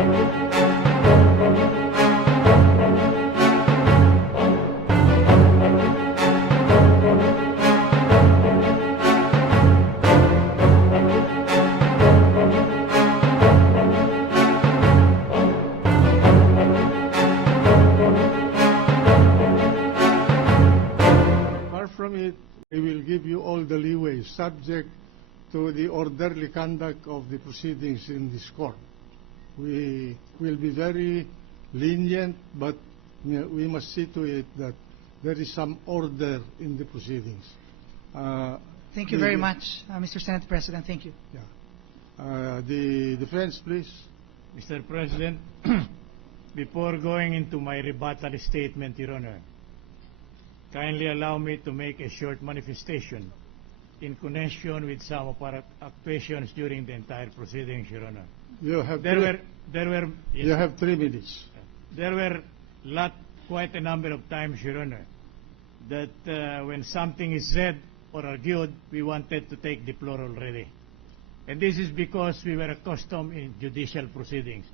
Far from it, we will give you all the leeway subject to the orderly conduct of the proceedings in this court. We will be very lenient, but we must see to it that there is some order in the proceedings. Thank you very much, Mr. Senate President. Thank you. Yeah. The defense, please. Mr. President, before going into my rebuttal statement, Your Honor, kindly allow me to make a short manifestation in connection with some of our actuations during the entire proceedings, Your Honor. You have You have 3 minutes. There were quite a number of times, Your Honor, that when something is said or argued, we wanted to take the floor already. And this is because we were accustomed in judicial proceedings.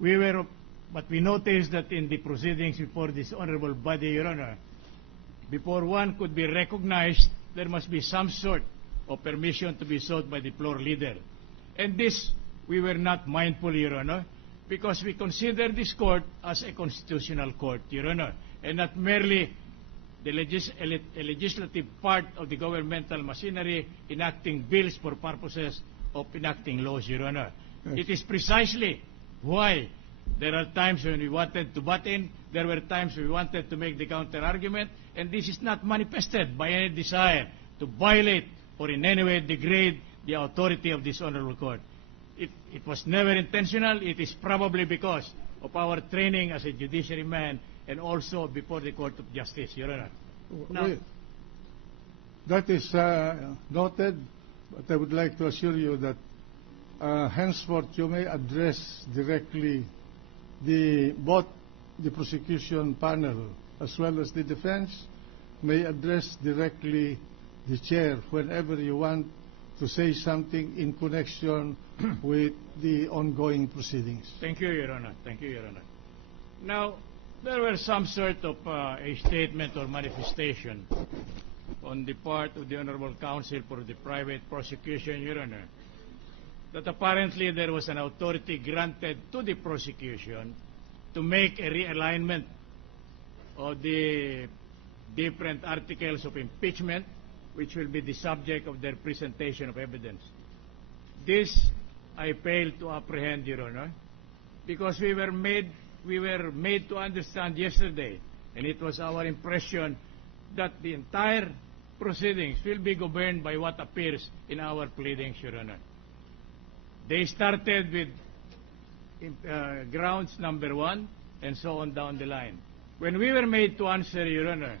But we noticed that in the proceedings before this honorable body, Your Honor, before one could be recognized, there must be some sort of permission to be sought by the floor leader. And this, we were not mindful, Your Honor, because we consider this court as a constitutional court, Your Honor, and not merely the legislative part of the governmental machinery enacting bills for purposes of enacting laws, Your Honor. Yes. It is precisely why there are times when we wanted to butt in, there were times we wanted to make the counter-argument, and this is not manifested by any desire to violate or in any way degrade the authority of this honorable court. It was never intentional. It is probably because of our training as a judiciary man and also before the Court of Justice, Your Honor. Now, that is noted, but I would like to assure you that henceforth you may address directly both the prosecution panel as well as the defense may address directly the chair whenever you want to say something in connection with the ongoing proceedings. Thank you, Your Honor. Thank you, Your Honor. Now, there were some sort of a statement or manifestation on the part of the Honorable Counsel for the private prosecution, Your Honor, that apparently there was an authority granted to the prosecution to make a realignment of the different articles of impeachment which will be the subject of their presentation of evidence. This I fail to apprehend, Your Honor, because we were made to understand yesterday, and it was our impression that the entire proceedings will be governed by what appears in our pleadings, Your Honor. They started with grounds number 1 and so on down the line. When we were made to answer, Your Honor,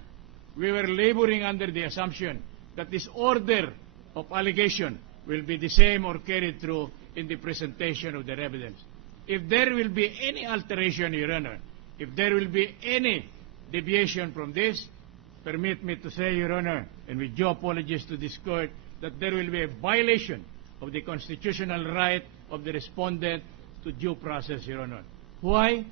we were laboring under the assumption that this order of allegation will be the same or carried through in the presentation of their evidence. If there will be any alteration, Your Honor, if there will be any deviation from this, permit me to say, Your Honor, and with due apologies to this court, that there will be a violation of the constitutional right of the respondent to due process, Your Honor. Why?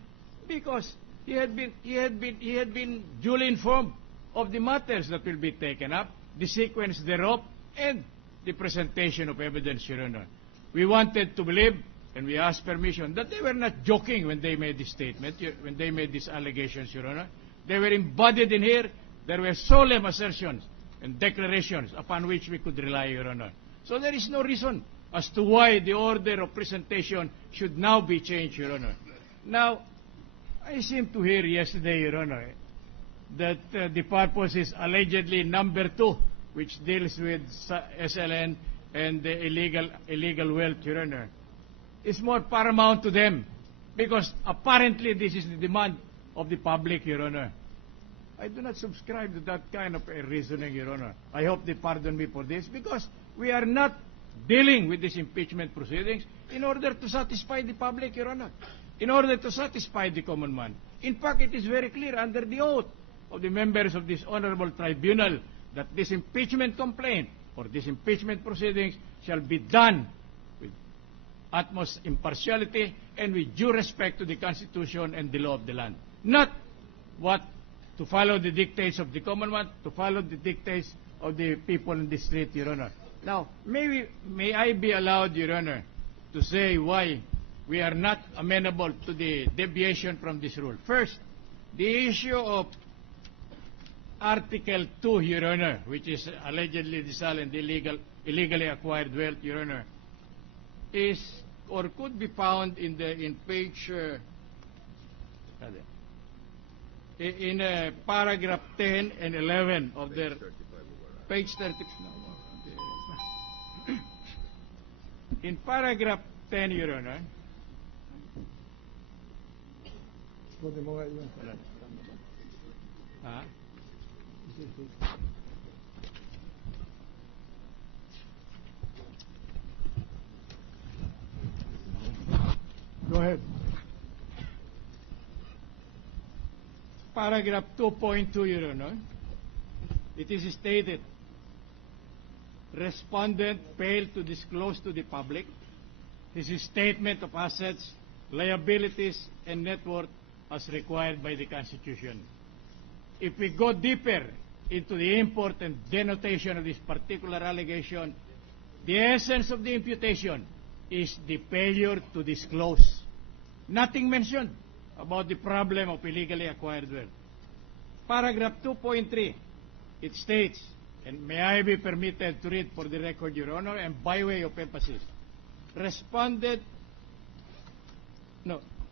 Because he had been duly informed of the matters that will be taken up, the sequence thereof, and the presentation of evidence, Your Honor. We wanted to believe, and we asked permission, that they were not joking when they made this statement, when they made these allegations, Your Honor. They were embodied in here. There were solemn assertions and declarations upon which we could rely, Your Honor. So there is no reason as to why the order of presentation should now be changed, Your Honor. Now, I seem to hear yesterday, Your Honor, that the purpose is allegedly number 2, which deals with SLN and the illegal wealth, Your Honor. It's more paramount to them because apparently this is the demand of the public, Your Honor. I do not subscribe to that kind of a reasoning, Your Honor. I hope they pardon me for this because we are not dealing with these impeachment proceedings in order to satisfy the public, Your Honor, in order to satisfy the common man. In fact, it is very clear under the oath of the members of this honorable tribunal that this impeachment complaint or this impeachment proceedings shall be done with utmost impartiality and with due respect to the Constitution and the law of the land. Not to follow the dictates of the Commonwealth, to follow the dictates of the people in the street, Your Honor. Now, may I be allowed, Your Honor, to say why we are not amenable to the deviation from this rule. First, the issue of Article 2, Your Honor, which is allegedly disallowed illegally acquired wealth, Your Honor, is or could be found in page in paragraph 10 and 11 of their page 30. In paragraph 10, Your Honor, Go ahead. Paragraph 2.2, Your Honor, it is stated, respondent failed to disclose to the public his statement of assets, liabilities, and net worth as required by the Constitution. If we go deeper into the import and denotation of this particular allegation, the essence of the imputation is the failure to disclose. Nothing mentioned about the problem of illegally acquired wealth. Paragraph 2.3, it states, and may I be permitted to read for the record, Your Honor, and by way of emphasis,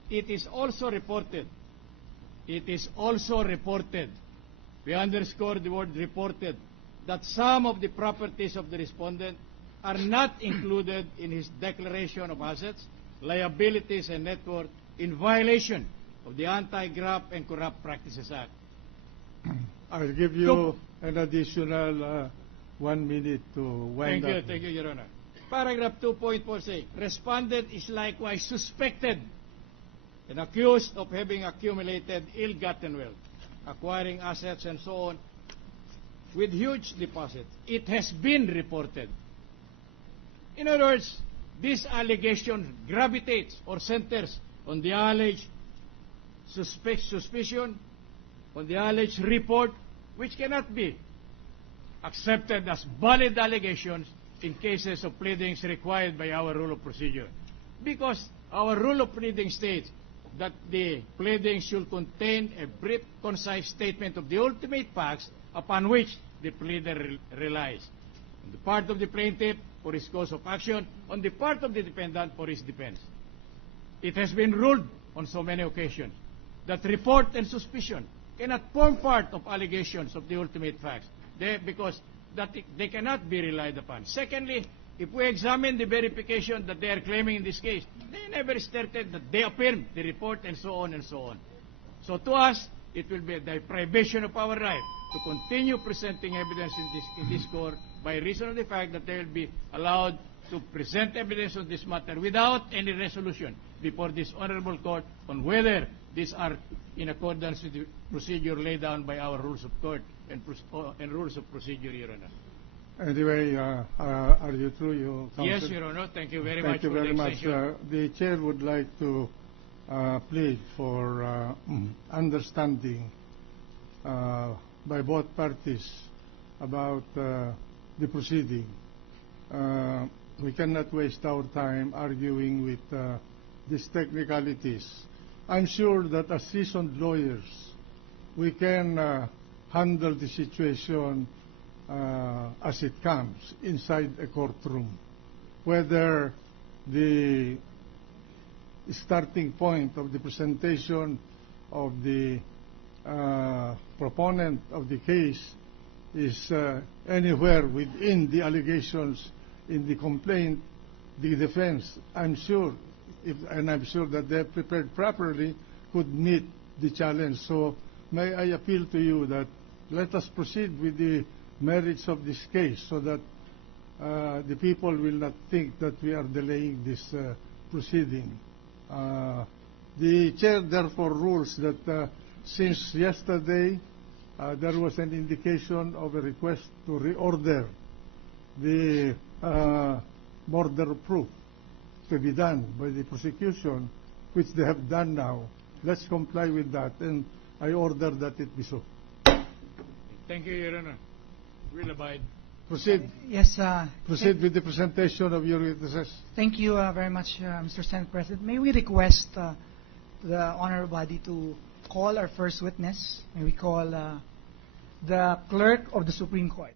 it is also reported, we underscore the word reported, that some of the properties of the respondent are not included in his declaration of assets, liabilities, and net worth in violation of the Anti-Graft and Corrupt Practices Act. I'll give you an additional 1 minute to wind up. Thank you, Your Honor. Paragraph 2.4 says, respondent is likewise suspected and accused of having accumulated ill-gotten wealth, acquiring assets and so on, with huge deposits. It has been reported. In other words, this allegation gravitates or centers on the alleged suspicion, on the alleged report, which cannot be accepted as valid allegations in cases of pleadings required by our rule of procedure. Because our rule of pleading states that the pleading should contain a brief, concise statement of the ultimate facts upon which the pleader relies. On the part of the plaintiff for his cause of action, on the part of the defendant for his defense. It has been ruled on so many occasions that report and suspicion cannot form part of allegations of the ultimate facts because they cannot be relied upon. Secondly, if we examine the verification that they are claiming in this case, they never stated that they affirmed the report and so on and so on. So to us, it will be a deprivation of our right to continue presenting evidence in this court by reason of the fact that they will be allowed to present evidence on this matter without any resolution before this honorable court on whether these are in accordance with the procedure laid down by our rules of court and rules of procedure, Your Honor. Anyway, are you through, your counsel? Yes, Your Honor. Thank you very much for the Thank you very extension. much. The chair would like to plead for understanding by both parties about the proceeding. We cannot waste our time arguing with these technicalities. I'm sure that as seasoned lawyers, we can handle the situation as it comes inside a courtroom. Whether the starting point of the presentation of the proponent of the case is anywhere within the allegations in the complaint, the defense, I'm sure that they're prepared properly, could meet the challenge. So may I appeal to you that let us proceed with the merits of this case so that the people will not think that we are delaying this proceeding. The chair therefore rules that since yesterday there was an indication of a request to reorder the border proof. to be done by the prosecution, which they have done now. Let's comply with that, and I order that it be so. Thank you, Your Honor. We'll abide. Proceed. Yes, Proceed with the presentation of your witnesses. thank you very much, Mr. Senate President. May we request the honorable body to call our first witness? May we call the clerk of the Supreme Court.